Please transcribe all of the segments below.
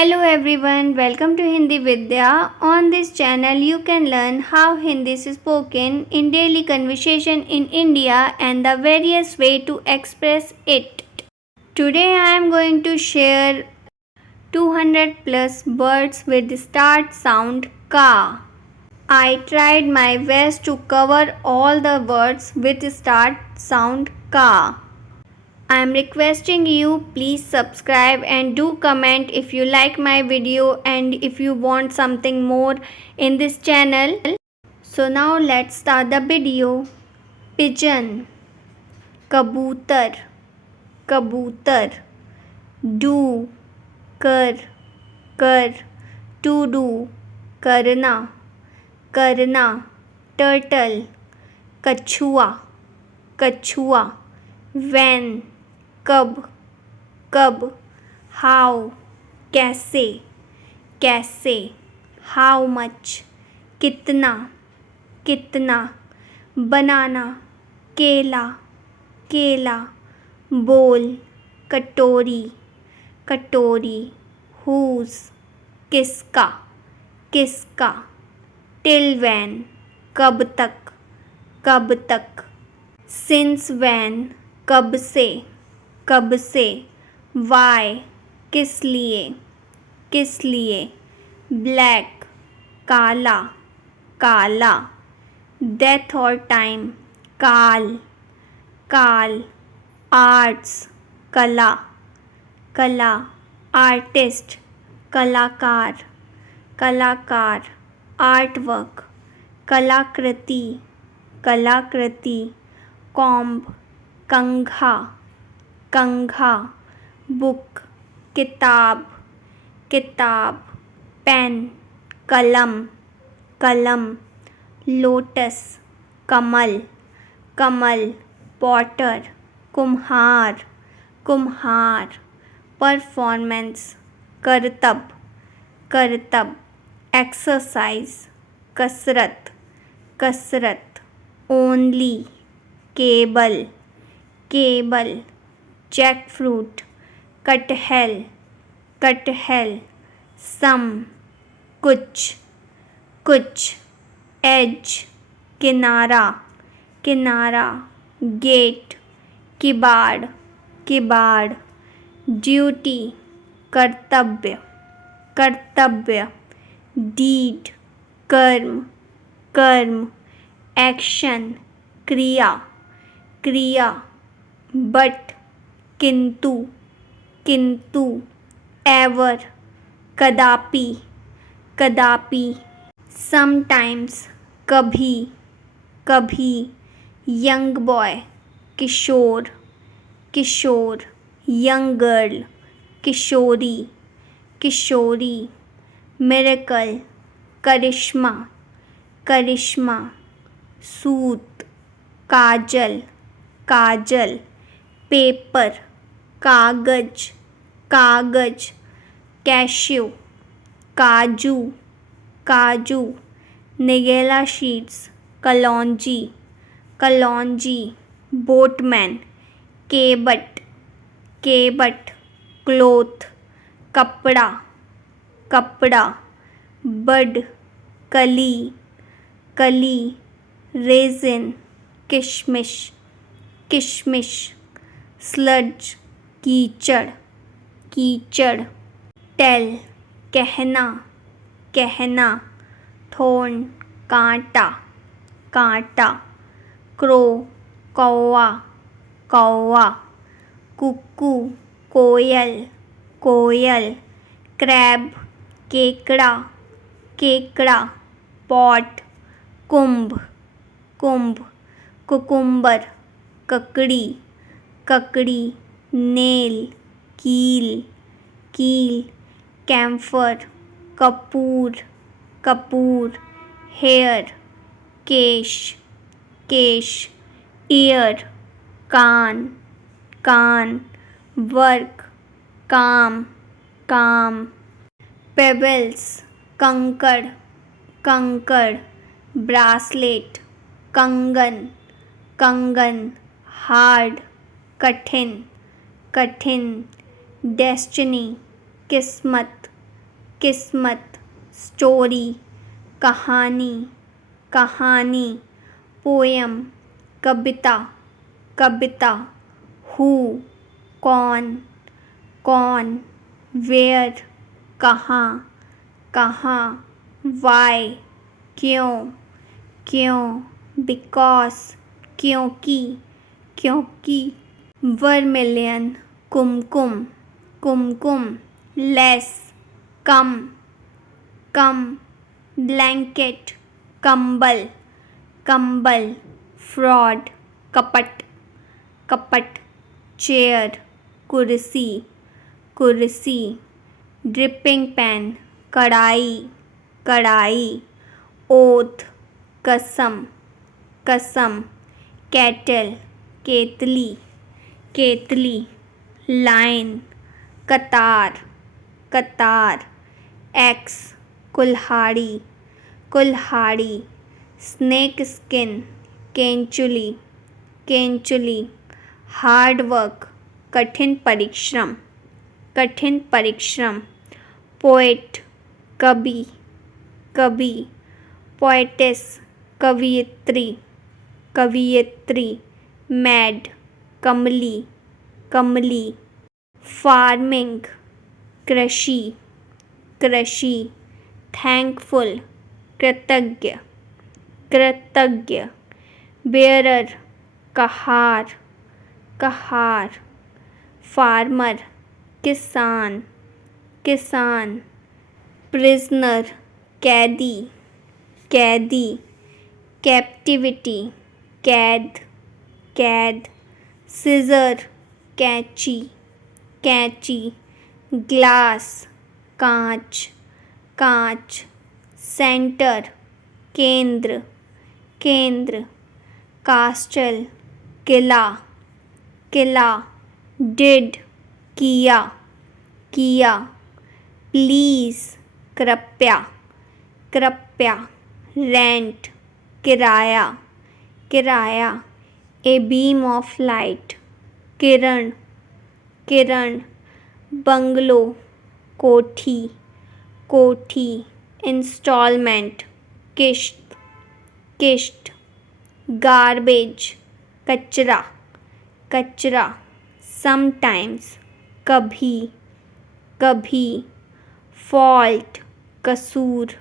Hello everyone, welcome to Hindi Vidya. On this channel, you can learn how Hindi is spoken in daily conversation in India and the various way to express it. Today I am going to share 200 plus words with the start sound ka. I tried my best to cover all the words with start sound ka. I am requesting you please subscribe and do comment if you like my video and if you want something more in this channel. So now let's start the video. Pigeon, kabutar, kabutar, do, kar, kar, to do, karna, karna, turtle, kachua, kachua, when, कब, कब, how, कैसे, कैसे, how much, कितना, कितना, बनाना, केला, केला, बोल, कटोरी, कटोरी, हुज, किसका, किसका, टिल वैन, कब तक, कब तक, सिंस वैन, कब से, कब से, वाई, किस लिए, किस लिए, ब्लैक, काला, काला, डेथ और टाइम, काल, काल, आर्ट्स, कला, कला, आर्टिस्ट, कलाकार, कलाकार, आर्ट वर्क, कलाकृति, कलाकृति, कॉम्ब, कंघा, कंघा, बुक, किताब, किताब, पेन, कलम, कलम, लोटस, कमल, कमल, पॉटर, कुम्हार, कुम्हार, परफॉर्मेंस, करतब, करतब, एक्सरसाइज, कसरत, कसरत, ओनली, केबल, केबल, जैकफ्रूट, कटहल, कटहल, सम, कुछ, कुछ, एज, किनारा, किनारा, गेट, किबाड़, किबाड़, ड्यूटी, कर्तव्य, कर्तव्य, डीड, कर्म, कर्म, एक्शन, क्रिया, क्रिया, बट, किंतु, किंतु, एवर, कदापि, कदापि, समटाइम्स, कभी, कभी, यंग बॉय, किशोर, किशोर, यंग गर्ल, किशोरी, किशोरी, मिरेकल, करिश्मा, करिश्मा, सूत, काजल, काजल, पेपर, कागज, कागज, कैश्यू, काजू, काजू, निगेला शीट्स, कलौंजी, कलौंजी, बोटमैन, केबट, केबट, क्लोथ, कपड़ा, कपड़ा, बड, कली, कली, रेजिन, किशमिश, किशमिश, स्लज, कीचड़, कीचड़, टेल, कहना, कहना, थोर्न, कांटा, कांटा, क्रो, कौवा, कौवा, कुक्कू, कोयल, कोयल, क्रैब, केकड़ा, केकड़ा, पॉट, कुंभ, कुंभ, कुकुम्बर, ककड़ी, ककड़ी, नेल, कील, कील, कैम्फर, कपूर, कपूर, हेयर, केश, केश, ईयर, कान, कान, वर्क, काम, काम, पेबल्स, कंकड़, कंकड़, ब्रासलेट, कंगन, कंगन, हार्ड, कठिन, कठिन, डेस्टिनी, किस्मत, किस्मत, स्टोरी, कहानी, कहानी, पोयम, कविता, कविता, हु, कौन, कौन, वेयर, कहाँ, कहाँ, वाई, क्यों, क्यों, बिकॉज, क्योंकि, क्योंकि, वर्मिलियन, कुमकुम, कुमकुम, लेस, कम, कम, ब्लैंकेट, कंबल, कंबल, फ्रॉड, कपट, कपट, चेयर, कुर्सी, कुर्सी, ड्रिपिंग पैन, कढ़ाई, कढ़ाई, ओथ, कसम, कसम, कैटल, केतली, केतली, लाइन, कतार, कतार, एक्स, कुल्हाड़ी, कुल्हाड़ी, स्नेक स्किन, केंचुली, केंचुली, हार्ड वर्क, कठिन परिश्रम, कठिन परिश्रम, पोएट, कवि, कवि, पोएटिस, कवियत्री, कवियत्री, मैड, कमली, कमली, फार्मिंग, कृषि, कृषि, थैंकफुल, कृतज्ञ, कृतज्ञ, बेयरर, कहार, कहार, फार्मर, किसान, किसान, प्रिजनर, कैदी, कैदी, कैप्टिविटी, कैद, कैद, सिजर, कैंची, कैंची, ग्लास, कांच, कांच, सेंटर, केंद्र, केंद्र, कास्टल, किला, किला, डिड, किया, किया, प्लीज, कृपया, कृपया, रेंट, किराया, किराया, a beam of light, Kiran, Kiran, bungalow, कोठी, कोठी, इंस्टॉलमेंट, किश्त, किश्त, गार्बेज, कचरा, कचरा, समटाइम्स, कभी, कभी, फॉल्ट, कसूर,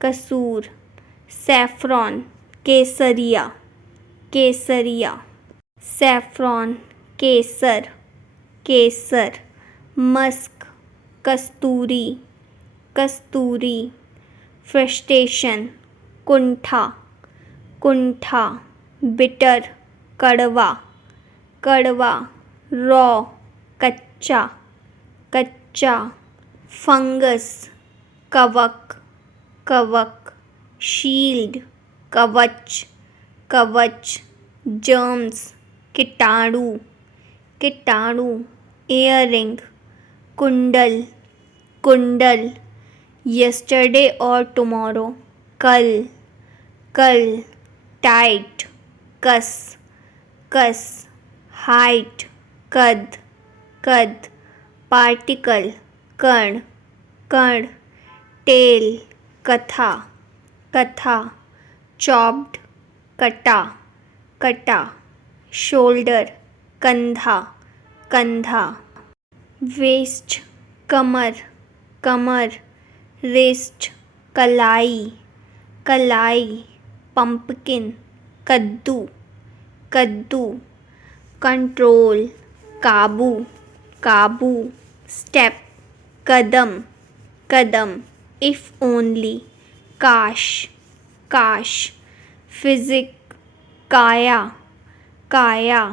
कसूर, सैफ्रॉन, केसरिया, केसरिया, सैफ्रॉन, केसर, केसर, मस्क, कस्तूरी, कस्तूरी, फ्रस्ट्रेशन, कुंठा, कुंठा, बिटर, कड़वा, कड़वा, रॉ, कच्चा, कच्चा, फंगस, कवक, कवक, शील्ड, कवच, कवच, जर्म्स, कीटाणु, कीटाणु, इयररिंग, कुंडल, कुंडल, यस्टरडे और टुमारो, कल, कल, टाइट, कस, कस, हाइट, कद, कद, पार्टिकल, कण, कण, टेल, कथा, कथा, चॉप्ड, कटा, कटा, शोल्डर, कंधा, कंधा, वेस्ट, कमर, कमर, रिस्ट, कलाई, कलाई, पंपकिन, कद्दू, कद्दू, कंट्रोल, काबू, काबू, step, Kadam, Kadam, if only, काश, काश, फिजिक, काया, काया,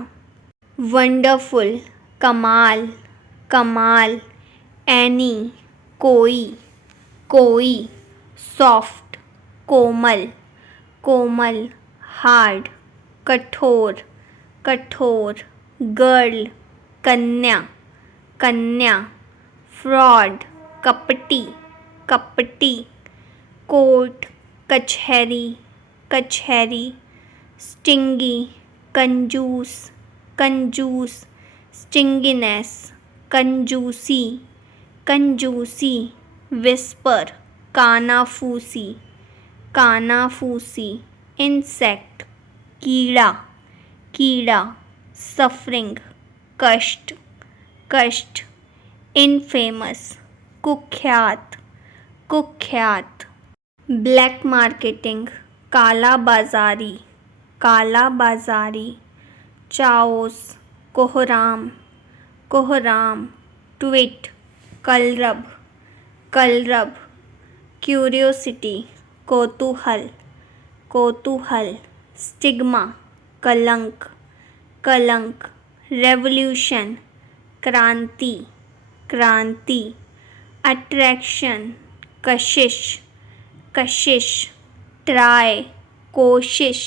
वंडरफुल, कमाल, कमाल, एनी, कोई, कोई, सॉफ्ट, कोमल, कोमल, हार्ड, कठोर, कठोर, गर्ल, कन्या, कन्या, फ्रॉड, कपटी, कपटी, कोर्ट, कचहरी, कचहरी, स्टिंगी, कंजूस, कंजूस, स्टिंगिनेस, कंजूसी, कंजूसी, whisper, कानाफूसी, कानाफूसी, insect, कीड़ा, कीड़ा, suffering, कष्ट, कष्ट, infamous, कुख्यात, कुख्यात, ब्लैक मार्केटिंग, काला बाजारी, काला बाजारी, चाओस, कोहराम, कोहराम, ट्वीट, कलरब, कलरब, क्यूरियोसिटी, कौतूहल, कौतूहल, स्टिग्मा, कलंक, कलंक, रेवोल्यूशन, क्रांति, क्रांति, अट्रैक्शन, कशिश, कशिश, ट्राई, कोशिश,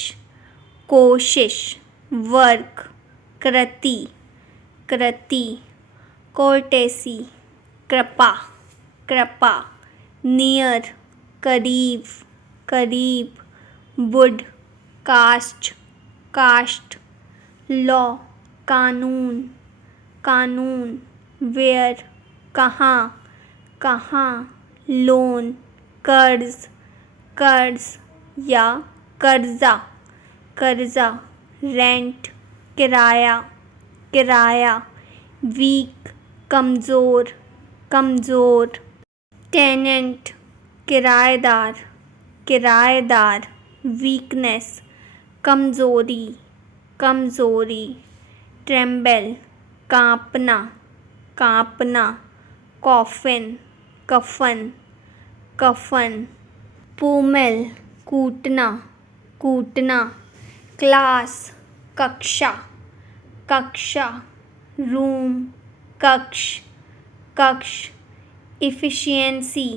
कोशिश, वर्क, कृति, कृति, कोर्टेसी, कृपा, कृपा, नियर, करीब, करीब, वुड, कास्ट, कास्ट, लॉ, कानून, कानून, वेयर, कहाँ, कहाँ, लोन, कर्ज, कर्ज या कर्जा, कर्जा, रेंट, किराया, किराया, वीक, कमज़ोर, कमज़ोर, टेनेंट, किराएदार, किराएदार, वीकनेस, कमज़ोरी, कमज़ोरी, ट्रेम्बल, कांपना, कांपना, कॉफिन, कफन, कफन, पूमेल, कूटना, कूटना, क्लास, कक्षा, कक्षा, रूम, कक्ष, कक्ष, इफ़िशियंसी,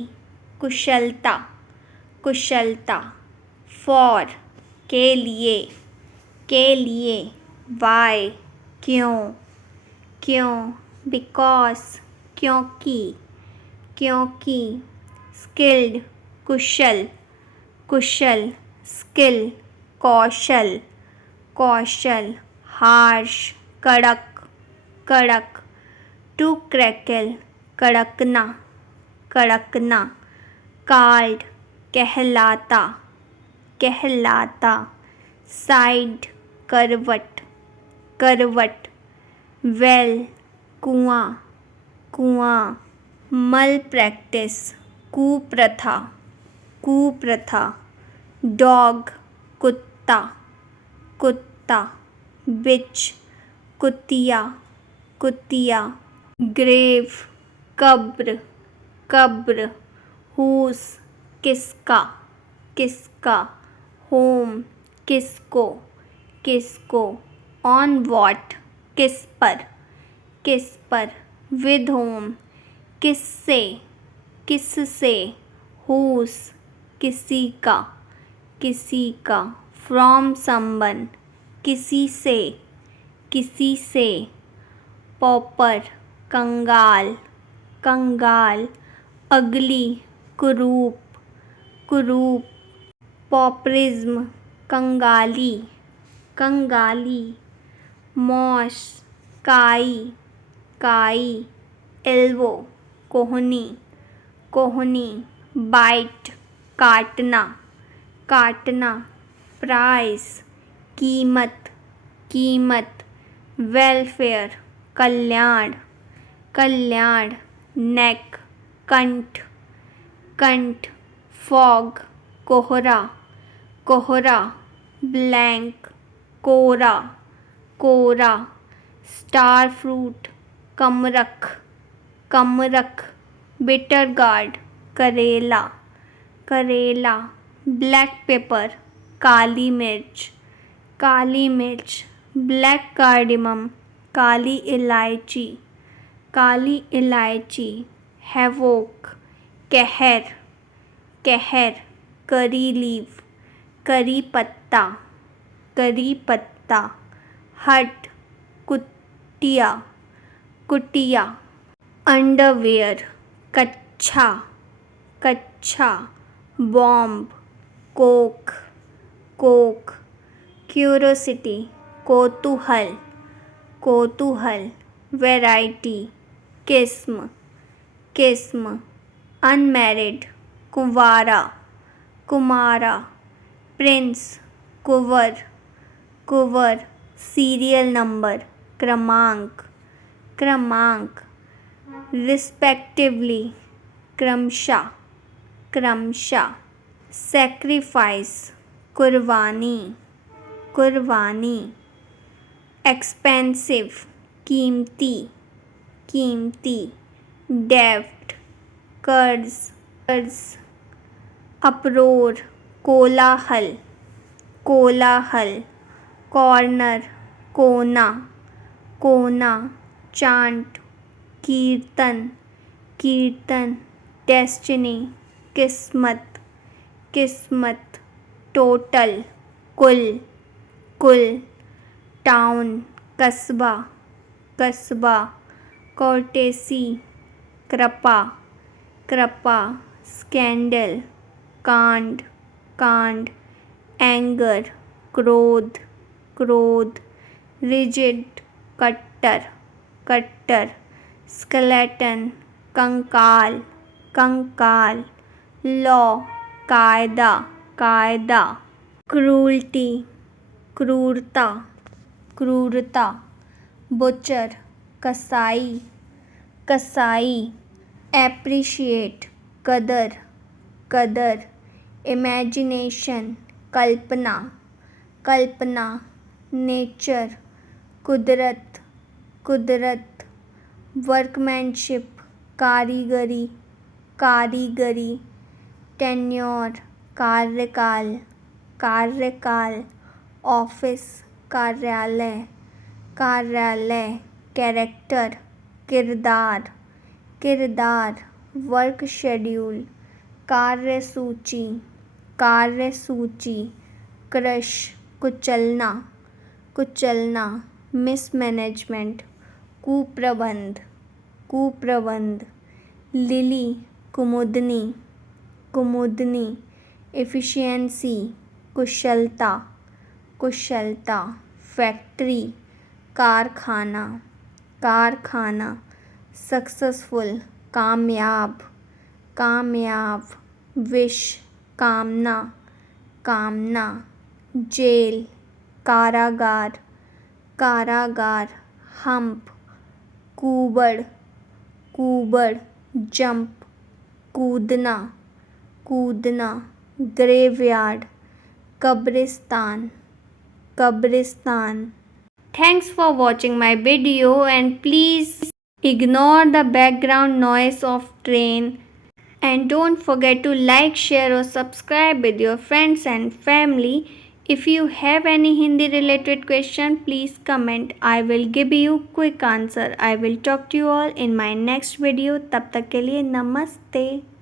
कुशलता, कुशलता, फॉर, के लिए, के लिए, वाई, क्यों, क्यों, बिकॉज, क्योंकि, क्योंकि, स्किल्ड, कुशल, कुशल, स्किल, कौशल, कौशल, हार्श, कड़क, कड़क, टू क्रैकल, कड़कना, कड़कना, कार्ड, कहलाता, कहलाता, साइड, करवट, करवट, वेल, कुआं, कुआं, मल प्रैक्टिस, कुप्रथा, कुप्रथा, डॉग, कुत्ता, कुत्ता, बिच, कुतिया, कुतिया, ग्रेव, कब्र, कब्र, हुस, किसका, किसका, होम, किसको, किसको, ऑन वॉट, किस पर, किस पर, विद होम, किससे, किससे, हुस, किसी का, किसी का, फ्रॉम समवन, किसी से, किसी से, पॉपर, कंगाल, कंगाल, अगली, कुरूप, कुरूप, पॉपरिज्म, कंगाली, कंगाली, मॉस, काई, काई, एल्वो, कोहनी, कोहनी, बाइट, काटना, काटना, प्राइस, कीमत, कीमत, वेलफेयर, कल्याण, कल्याण, नेक, कंठ, कंठ, फॉग, कोहरा, कोहरा, ब्लैंक, कोरा, कोरा, स्टार फ्रूट, कमरख, कमरख, बिटर गार्ड, करेला, करेला, ब्लैक पेपर, काली मिर्च, काली मिर्च, ब्लैक कार्डिमम, काली इलायची, काली इलायची, हैवोक, कहर, कहर, करी लीव, करी पत्ता, करी पत्ता, हट, कुटिया, कुटिया, अंडरवेयर, कच्छा, कच्छा, बॉम्ब, कोक, कोक, क्यूरोसिटी, कौतूहल, कौतूहल, वैरायटी, किस्म, किस्म, अनमैरिड, कुंवारा, कुमारा, प्रिंस, कुंवर, कुंवर, सीरियल नंबर, क्रमांक, क्रमांक, रिस्पेक्टिवली, क्रमशः, क्रमशः, सैक्रिफाइस, कुर्बानी, कुर्बानी, एक्सपेंसिव, कीमती, कीमती, डेब्ट, कर्ज, कर्ज, अपरोर, कोलाहल, कोलाहल, कॉर्नर, कोना, कोना, चांट, कीर्तन, कीर्तन, डेस्टिनी, किस्मत, किस्मत, टोटल, कुल, कुल, टाउन, कस्बा, कस्बा, कोर्टेसी, कृपा, कृपा, स्कैंडल, कांड, कांड, एंगर, क्रोध, क्रोध, रिजिड, कट्टर, कट्टर, स्केलेटन, कंकाल, कंकाल, लॉ, कायदा, कायदा, क्रूल्टी, क्रूरता, क्रूरता, बुचर, कसाई, कसाई, एप्रिशिएट, कदर, कदर, इमेजिनेशन, कल्पना, कल्पना, नेचर, कुदरत, कुदरत, वर्कमैनशिप, कारीगरी, कारीगरी, टेन्योर, कार्यकाल, कार्यकाल, ऑफिस, कार्यालय, कार्यालय, कैरेक्टर, किरदार, किरदार, वर्क शेड्यूल, कार्यसूची, कार्यसूची, क्रश, कुचलना, कुचलना, मिसमैनेजमेंट, कुप्रबंध, कुप्रबंध, लिली, कुमुदनी, कुमुदनी, एफिशिएंसी, कुशलता, कुशलता, फैक्ट्री, कारखाना, कारखाना, सक्सेसफुल, कामयाब, कामयाब, विश, कामना, कामना, जेल, कारागार, कारागार, हम्प, कूबड़, कूबड़, जंप, कूदना, कूदना, ग्रेवयार्ड, कब्रिस्तान, कब्रिस्तान. Thanks for watching my video and please ignore the background noise of train and don't forget to like, share or subscribe with your friends and family. If you have any Hindi related question, please comment. I will give you quick answer. I will talk to you all in my next video. तब तक के लिए नमस्ते.